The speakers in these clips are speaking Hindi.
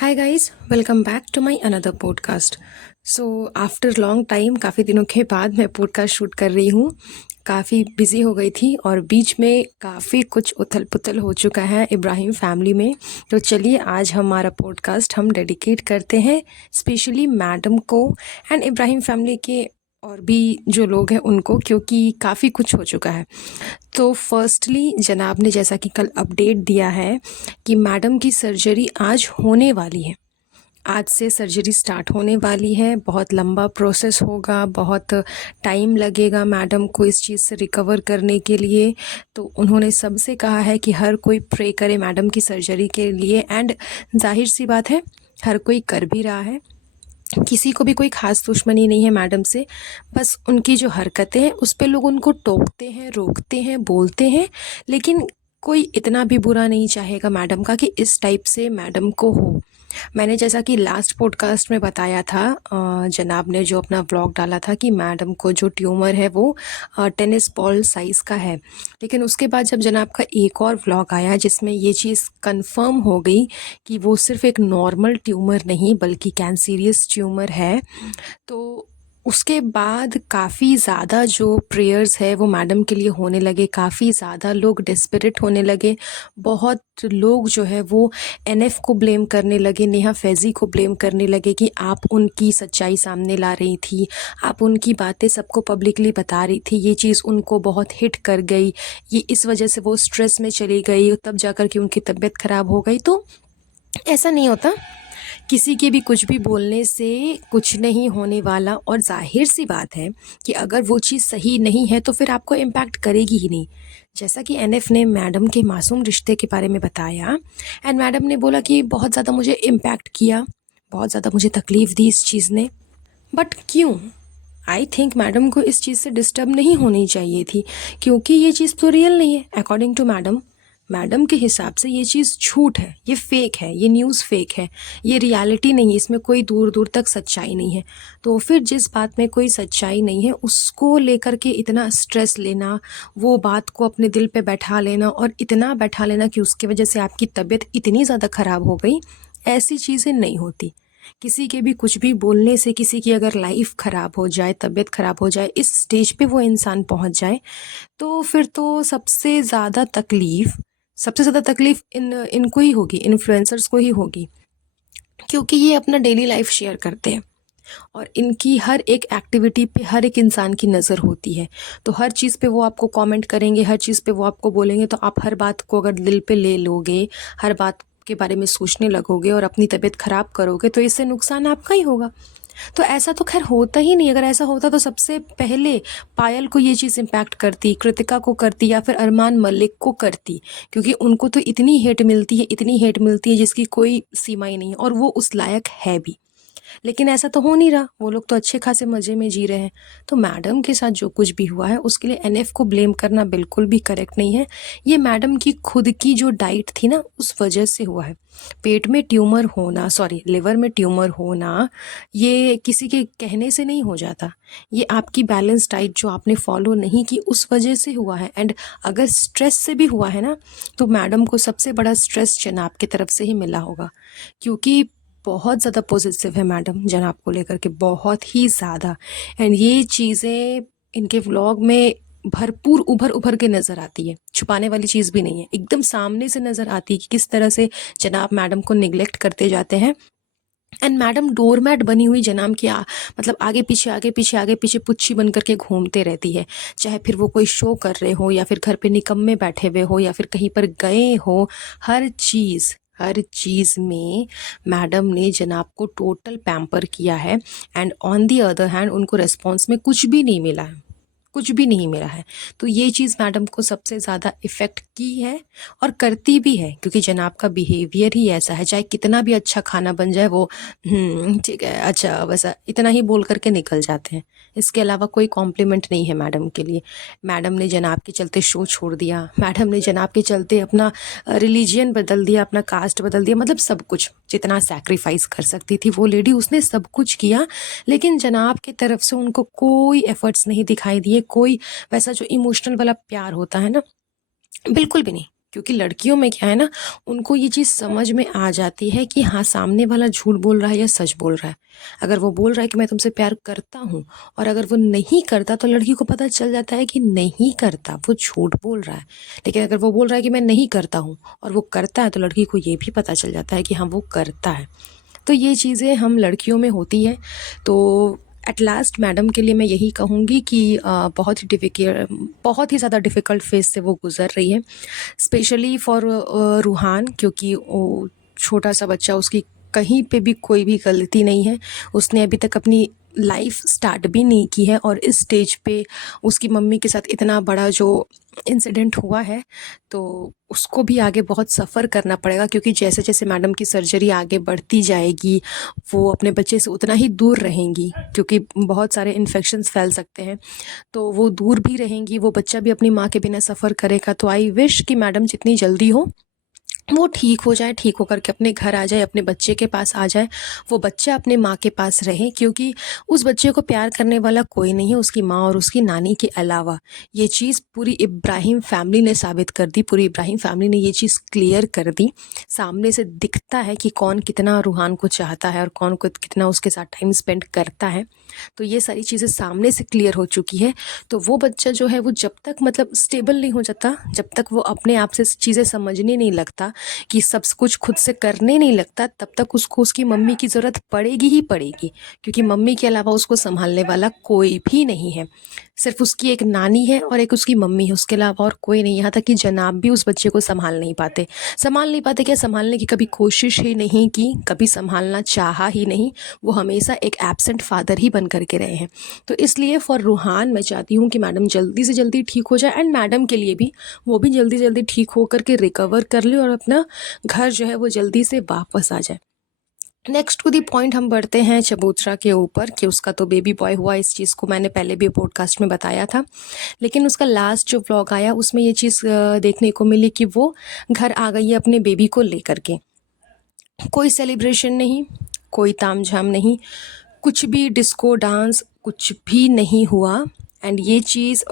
Hi guys, welcome back to my another podcast. So after long time, काफ़ी दिनों के बाद मैं पॉडकास्ट शूट कर रही हूँ। काफ़ी बिजी हो गई थी और बीच में काफ़ी कुछ उथल पुथल हो चुका है इब्राहिम फैमिली में। तो चलिए आज हमारा पॉडकास्ट हम डेडिकेट करते हैं स्पेशली मैडम को एंड इब्राहिम फैमिली के और भी जो लोग हैं उनको, क्योंकि काफ़ी कुछ हो चुका है। तो फर्स्टली जनाब ने जैसा कि कल अपडेट दिया है कि मैडम की सर्जरी आज होने वाली है। आज से सर्जरी स्टार्ट होने वाली है। बहुत लंबा प्रोसेस होगा, बहुत टाइम लगेगा मैडम को इस चीज़ से रिकवर करने के लिए। तो उन्होंने सबसे कहा है कि हर कोई प्रे करे मैडम की सर्जरी के लिए, एंड जाहिर सी बात है हर कोई कर भी रहा है। किसी को भी कोई ख़ास दुश्मनी नहीं है मैडम से। बस उनकी जो हरकतें हैं उस पे लोग उनको टोकते हैं, रोकते हैं, बोलते हैं, लेकिन कोई इतना भी बुरा नहीं चाहेगा मैडम का कि इस टाइप से मैडम को हो। मैंने जैसा कि लास्ट पॉडकास्ट में बताया था, जनाब ने जो अपना व्लॉग डाला था कि मैडम को जो ट्यूमर है वो टेनिस बॉल साइज़ का है। लेकिन उसके बाद जब जनाब का एक और व्लॉग आया जिसमें ये चीज़ कंफर्म हो गई कि वो सिर्फ एक नॉर्मल ट्यूमर नहीं बल्कि कैंसीरियस ट्यूमर है, तो उसके बाद काफ़ी ज़्यादा जो प्रेयर्स है वो मैडम के लिए होने लगे। काफ़ी ज़्यादा लोग डेस्परेट होने लगे। बहुत लोग जो है वो एनएफ को ब्लेम करने लगे, नेहा फैज़ी को ब्लेम करने लगे कि आप उनकी सच्चाई सामने ला रही थी, आप उनकी बातें सबको पब्लिकली बता रही थी, ये चीज़ उनको बहुत हिट कर गई, ये इस वजह से वो स्ट्रेस में चली गई, तब जाकर के उनकी तबीयत ख़राब हो गई। तो ऐसा नहीं होता। किसी के भी कुछ भी बोलने से कुछ नहीं होने वाला, और ज़ाहिर सी बात है कि अगर वो चीज़ सही नहीं है तो फिर आपको इम्पैक्ट करेगी ही नहीं। जैसा कि एनएफ ने मैडम के मासूम रिश्ते के बारे में बताया, एंड मैडम ने बोला कि बहुत ज़्यादा मुझे इम्पैक्ट किया, बहुत ज़्यादा मुझे तकलीफ़ दी इस चीज़ ने। बट क्यों? आई थिंक मैडम को इस चीज़ से डिस्टर्ब नहीं होनी चाहिए थी, क्योंकि ये चीज़ तो रियल नहीं है अकॉर्डिंग टू मैडम। मैडम के हिसाब से ये चीज़ झूठ है, ये फेक है, ये न्यूज़ फेक है, ये रियलिटी नहीं है, इसमें कोई दूर दूर तक सच्चाई नहीं है। तो फिर जिस बात में कोई सच्चाई नहीं है उसको लेकर के इतना स्ट्रेस लेना, वो बात को अपने दिल पे बैठा लेना और इतना बैठा लेना कि उसकी वजह से आपकी तबीयत इतनी ज़्यादा ख़राब हो गई, ऐसी चीज़ें नहीं होती। किसी के भी कुछ भी बोलने से किसी की अगर लाइफ ख़राब हो जाए, तबीयत ख़राब हो जाए, इस स्टेज पे वो इंसान पहुंच जाए, तो फिर तो सबसे ज़्यादा तकलीफ़ इनको ही होगी, इन्फ्लुएंसर्स को ही होगी, क्योंकि ये अपना डेली लाइफ शेयर करते हैं और इनकी हर एक एक्टिविटी पे हर एक इंसान की नज़र होती है। तो हर चीज़ पे वो आपको कमेंट करेंगे, हर चीज़ पे वो आपको बोलेंगे, तो आप हर बात को अगर दिल पे ले लोगे, हर बात के बारे में सोचने लगोगे और अपनी तबीयत ख़राब करोगे, तो इससे नुकसान आपका ही होगा। तो ऐसा तो खैर होता ही नहीं। अगर ऐसा होता तो सबसे पहले पायल को ये चीज़ इम्पैक्ट करती, कृतिका को करती, या फिर अरमान मलिक को करती, क्योंकि उनको तो इतनी हेट मिलती है, इतनी हेट मिलती है जिसकी कोई सीमा ही नहीं है, और वो उस लायक है भी। लेकिन ऐसा तो हो नहीं रहा, वो लोग तो अच्छे खासे मज़े में जी रहे हैं। तो मैडम के साथ जो कुछ भी हुआ है उसके लिए एनएफ को ब्लेम करना बिल्कुल भी करेक्ट नहीं है। ये मैडम की खुद की जो डाइट थी ना उस वजह से हुआ है। पेट में ट्यूमर होना, सॉरी लिवर में ट्यूमर होना, ये किसी के कहने से नहीं हो जाता। ये आपकी बैलेंस डाइट जो आपने फॉलो नहीं की उस वजह से हुआ है। एंड अगर स्ट्रेस से भी हुआ है ना, तो मैडम को सबसे बड़ा स्ट्रेस जनाब की तरफ से ही मिला होगा, क्योंकि बहुत ज़्यादा पॉजिटिव है मैडम जनाब को लेकर के, बहुत ही ज़्यादा। एंड ये चीज़ें इनके व्लॉग में भरपूर उभर उभर के नज़र आती है, छुपाने वाली चीज़ भी नहीं है, एकदम सामने से नज़र आती है कि किस तरह से जनाब मैडम को निगलेक्ट करते जाते हैं। एंड मैडम डोरमैट बनी हुई जनाब की मतलब आगे पीछे आगे पीछे आगे पीछे पुच्छी बन करके घूमते रहती है। चाहे फिर वो कोई शो कर रहे हो, या फिर घर पे निकम्मे बैठे हुए हो, या फिर कहीं पर गए हो, हर चीज़ में मैडम ने जनाब को टोटल पैम्पर किया है। And on the other hand उनको रिस्पॉन्स में कुछ भी नहीं मिला है, कुछ भी नहीं मिला है। तो ये चीज़ मैडम को सबसे ज़्यादा इफ़ेक्ट की है और करती भी है, क्योंकि जनाब का बिहेवियर ही ऐसा है। चाहे कितना भी अच्छा खाना बन जाए, वो ठीक है, अच्छा, बस इतना ही बोल करके निकल जाते हैं। इसके अलावा कोई कॉम्प्लीमेंट नहीं है मैडम के लिए। मैडम ने जनाब के चलते शो छोड़ दिया, मैडम ने जनाब के चलते अपना रिलीजियन बदल दिया, अपना कास्ट बदल दिया, मतलब सब कुछ। जितना सैक्रिफाइस कर सकती थी वो लेडी, उसने सब कुछ किया। लेकिन जनाब की तरफ से उनको कोई एफर्ट्स नहीं दिखाई दिए, कोई वैसा जो इमोशनल वाला प्यार होता है ना, बिल्कुल भी नहीं। क्योंकि लड़कियों में क्या है ना, उनको ये चीज़ समझ में आ जाती है कि हाँ, सामने वाला झूठ बोल रहा है या सच बोल रहा है। अगर वो बोल रहा है कि मैं तुमसे प्यार करता हूँ और अगर वो नहीं करता तो लड़की को पता चल जाता है कि नहीं करता, वो झूठ बोल रहा है। लेकिन अगर वो बोल रहा है कि मैं नहीं करता हूँ और वो करता है तो लड़की को ये भी पता चल जाता है कि हाँ, वो करता है। तो ये चीज़ें हम लड़कियों में होती है। तो एट लास्ट मैडम के लिए मैं यही कहूँगी कि बहुत ही ज़्यादा डिफ़िकल्ट फेज़ से वो गुज़र रही है, स्पेशली फॉर रूहान, क्योंकि वो छोटा सा बच्चा, उसकी कहीं पे भी कोई भी गलती नहीं है। उसने अभी तक अपनी लाइफ स्टार्ट भी नहीं की है और इस स्टेज पे उसकी मम्मी के साथ इतना बड़ा जो इंसिडेंट हुआ है, तो उसको भी आगे बहुत सफ़र करना पड़ेगा, क्योंकि जैसे जैसे मैडम की सर्जरी आगे बढ़ती जाएगी वो अपने बच्चे से उतना ही दूर रहेंगी, क्योंकि बहुत सारे इन्फेक्शंस फैल सकते हैं। तो वो दूर भी रहेंगी, वो बच्चा भी अपनी माँ के बिना सफ़र करेगा। तो आई विश कि मैडम जितनी जल्दी हो वो ठीक हो जाए, ठीक होकर के अपने घर आ जाए, अपने बच्चे के पास आ जाए, वो बच्चा अपने माँ के पास रहे, क्योंकि उस बच्चे को प्यार करने वाला कोई नहीं है उसकी माँ और उसकी नानी के अलावा। ये चीज़ पूरी इब्राहिम फैमिली ने साबित कर दी, पूरी इब्राहिम फैमिली ने ये चीज़ क्लियर कर दी। सामने से दिखता है कि कौन कितना रूहान को चाहता है और कौन कितना उसके साथ टाइम स्पेंड करता है। तो ये सारी चीज़ें सामने से क्लियर हो चुकी है। तो वो बच्चा जो है वो जब तक मतलब स्टेबल नहीं हो जाता, जब तक वो अपने आप से चीज़ें समझने नहीं लगता, कि सब कुछ खुद से करने नहीं लगता, तब तक उसको उसकी मम्मी की ज़रूरत पड़ेगी ही पड़ेगी, क्योंकि मम्मी के अलावा उसको संभालने वाला कोई भी नहीं है। सिर्फ उसकी एक नानी है और एक उसकी मम्मी है, उसके अलावा और कोई नहीं। यहाँ तक कि जनाब भी उस बच्चे को संभाल नहीं पाते क्या, संभालने की कभी कोशिश ही नहीं की, कभी संभालना चाहा ही नहीं। वो हमेशा एक एब्सेंट फादर ही बन करके रहे हैं। तो इसलिए फॉर रूहान मैं चाहती हूँ कि मैडम जल्दी से जल्दी ठीक हो जाए, एंड मैडम के लिए भी, वो भी जल्दी जल्दी ठीक हो करके रिकवर कर ले और अपना घर जो है वो जल्दी से वापस आ जाए। नेक्स्ट टू दी पॉइंट हम बढ़ते हैं चबूतरा के ऊपर, कि उसका तो बेबी बॉय हुआ। इस चीज़ को मैंने पहले भी पॉडकास्ट में बताया था, लेकिन उसका लास्ट जो व्लॉग आया उसमें ये चीज़ देखने को मिली कि वो घर आ गई है अपने बेबी को लेकर के। कोई सेलिब्रेशन नहीं, कोई तामझाम नहीं, कुछ भी डिस्को डांस कुछ भी नहीं हुआ। एंड ये चीज़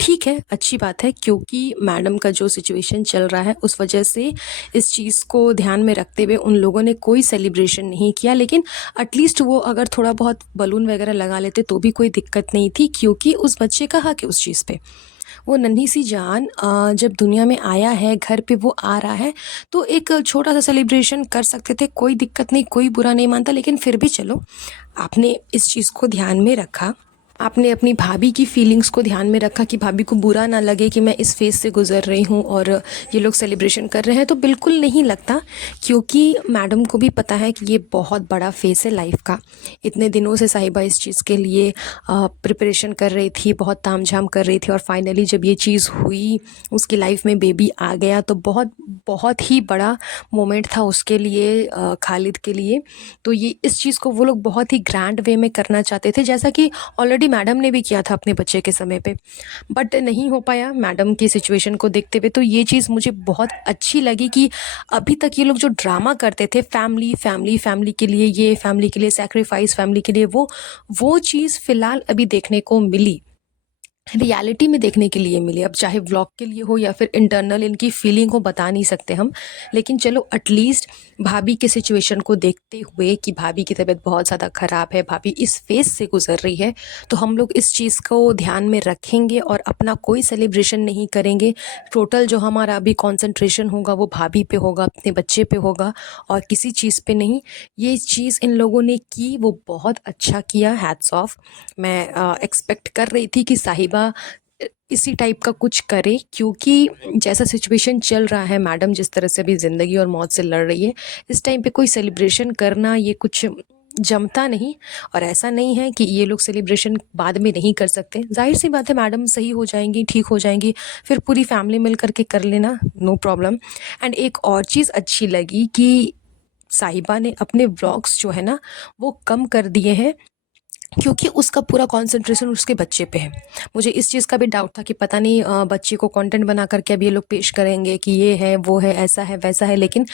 ठीक है, अच्छी बात है, क्योंकि मैडम का जो सिचुएशन चल रहा है उस वजह से इस चीज़ को ध्यान में रखते हुए उन लोगों ने कोई सेलिब्रेशन नहीं किया। लेकिन एटलीस्ट वो अगर थोड़ा बहुत बलून वगैरह लगा लेते तो भी कोई दिक्कत नहीं थी, क्योंकि उस बच्चे का हक है उस चीज़ पे। वो नन्ही सी जान जब दुनिया में आया है, घर पे वो आ रहा है, तो एक छोटा सा सेलिब्रेशन कर सकते थे, कोई दिक्कत नहीं, कोई बुरा नहीं मानता। लेकिन फिर भी चलो, आपने इस चीज़ को ध्यान में रखा, आपने अपनी भाभी की फीलिंग्स को ध्यान में रखा कि भाभी को बुरा ना लगे कि मैं इस फेज़ से गुज़र रही हूँ और ये लोग सेलिब्रेशन कर रहे हैं। तो बिल्कुल नहीं लगता, क्योंकि मैडम को भी पता है कि ये बहुत बड़ा फेज़ है लाइफ का। इतने दिनों से साहिबा इस चीज़ के लिए प्रिपरेशन कर रही थी, बहुत तामझाम कर रही थी, और फाइनली जब ये चीज़ हुई, उसकी लाइफ में बेबी आ गया, तो बहुत बहुत ही बड़ा मोमेंट था उसके लिए, खालिद के लिए। तो ये इस चीज़ को वो लोग बहुत ही ग्रैंड वे में करना चाहते थे, जैसा कि ऑलरेडी मैडम ने भी किया था अपने बच्चे के समय पे, बट नहीं हो पाया मैडम की सिचुएशन को देखते हुए। तो ये चीज़ मुझे बहुत अच्छी लगी कि अभी तक ये लोग जो ड्रामा करते थे, फैमिली फैमिली फैमिली के लिए, ये फैमिली के लिए सेक्रीफाइस, फैमिली के लिए वो चीज़ फ़िलहाल अभी देखने को मिली, रियलिटी में देखने के लिए मिली। अब चाहे व्लॉग के लिए हो या फिर इंटरनल इनकी फीलिंग हो, बता नहीं सकते हम, लेकिन चलो एटलीस्ट भाभी के सिचुएशन को देखते हुए कि भाभी की तबीयत बहुत ज़्यादा ख़राब है, भाभी इस फेज़ से गुज़र रही है, तो हम लोग इस चीज़ को ध्यान में रखेंगे और अपना कोई सेलिब्रेशन नहीं करेंगे। टोटल जो हमारा अभी कॉन्सेंट्रेशन होगा वो भाभी पे होगा, अपने बच्चे पे होगा, और किसी चीज़ पे नहीं। ये चीज़ इन लोगों ने की, वो बहुत अच्छा किया, हैट्स ऑफ। मैं एक्सपेक्ट कर रही थी कि साहिबा इसी टाइप का कुछ करे, क्योंकि जैसा सिचुएशन चल रहा है, मैडम जिस तरह से अभी ज़िंदगी और मौत से लड़ रही है, इस टाइम पे कोई सेलिब्रेशन करना ये कुछ जमता नहीं। और ऐसा नहीं है कि ये लोग सेलिब्रेशन बाद में नहीं कर सकते, जाहिर सी बात है, मैडम सही हो जाएंगी, ठीक हो जाएंगी, फिर पूरी फैमिली मिल करके कर लेना, नो प्रॉब्लम। एंड एक और चीज़ अच्छी लगी कि साहिबा ने अपने व्लॉग्स जो है ना वो कम कर दिए हैं, क्योंकि उसका पूरा कंसंट्रेशन उसके बच्चे पे है। मुझे इस चीज़ का भी डाउट था कि पता नहीं बच्चे को कंटेंट बना करके अब ये लोग पेश करेंगे कि ये है, वो है, ऐसा है, वैसा है। लेकिन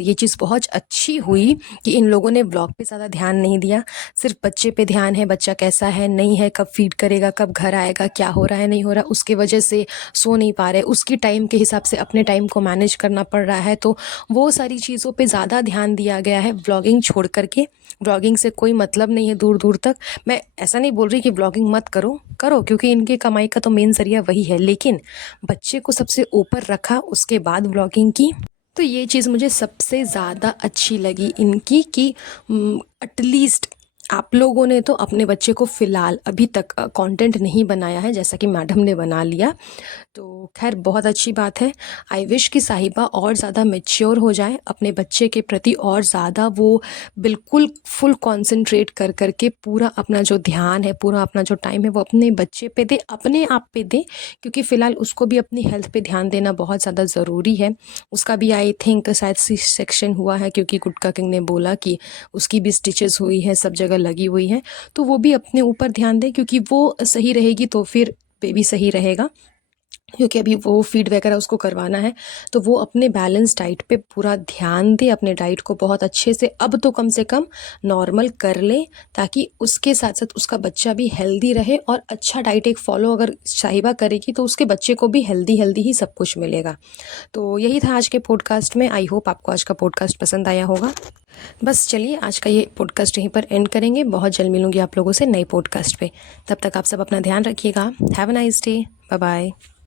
ये चीज़ बहुत अच्छी हुई कि इन लोगों ने व्लॉग पे ज़्यादा ध्यान नहीं दिया, सिर्फ बच्चे पे ध्यान है, बच्चा कैसा है, नहीं है, कब फीड करेगा, कब घर आएगा, क्या हो रहा है, नहीं हो रहा, उसकी वजह से सो नहीं पा रहे, उसकी टाइम के हिसाब से अपने टाइम को मैनेज करना पड़ रहा है। तो वो सारी चीज़ों पे ज़्यादा ध्यान दिया गया है व्लॉगिंग छोड़ करके। व्लॉगिंग से कोई मतलब नहीं है दूर दूर तक। मैं ऐसा नहीं बोल रही कि व्लॉगिंग मत करो, करो, क्योंकि इनकी कमाई का तो मेन ज़रिया वही है, लेकिन बच्चे को सबसे ऊपर रखा, उसके बाद व्लॉगिंग की। तो ये चीज़ मुझे सबसे ज़्यादा अच्छी लगी इनकी कि एटलीस्ट आप लोगों ने तो अपने बच्चे को फ़िलहाल अभी तक कंटेंट नहीं बनाया है, जैसा कि मैडम ने बना लिया। तो खैर बहुत अच्छी बात है। आई विश कि साहिबा और ज़्यादा मैच्योर हो जाए, अपने बच्चे के प्रति और ज़्यादा वो बिल्कुल फुल कंसंट्रेट कर कर के पूरा अपना जो ध्यान है, पूरा अपना जो टाइम है वो अपने बच्चे पे दे, अपने आप पे दे, क्योंकि फ़िलहाल उसको भी अपनी हेल्थ पे ध्यान देना बहुत ज़्यादा ज़रूरी है। उसका भी आई थिंक शायद सी सेक्शन हुआ है, क्योंकि गुटका किंग ने बोला कि उसकी भी स्टिचेस हुई है, सब जगह लगी हुई है। तो वो भी अपने ऊपर ध्यान दे, क्योंकि वो सही रहेगी तो फिर बेबी सही रहेगा। क्योंकि अभी वो फीड वगैरह उसको करवाना है, तो वो अपने बैलेंस डाइट पे पूरा ध्यान दे, अपने डाइट को बहुत अच्छे से अब तो कम से कम नॉर्मल कर ले, ताकि उसके साथ साथ उसका बच्चा भी हेल्दी रहे। और अच्छा डाइट एक फॉलो अगर साहिबा करेगी तो उसके बच्चे को भी हेल्दी हेल्दी ही सब कुछ मिलेगा। तो यही था आज के पॉडकास्ट में। आई होप आपको आज का पॉडकास्ट पसंद आया होगा। बस चलिए आज का ये पॉडकास्ट यहीं पर एंड करेंगे। बहुत जल्द मिलूंगी आप लोगों से नए पॉडकास्ट पे। तब तक आप सब अपना ध्यान रखिएगा। Have a nice day. Bye bye.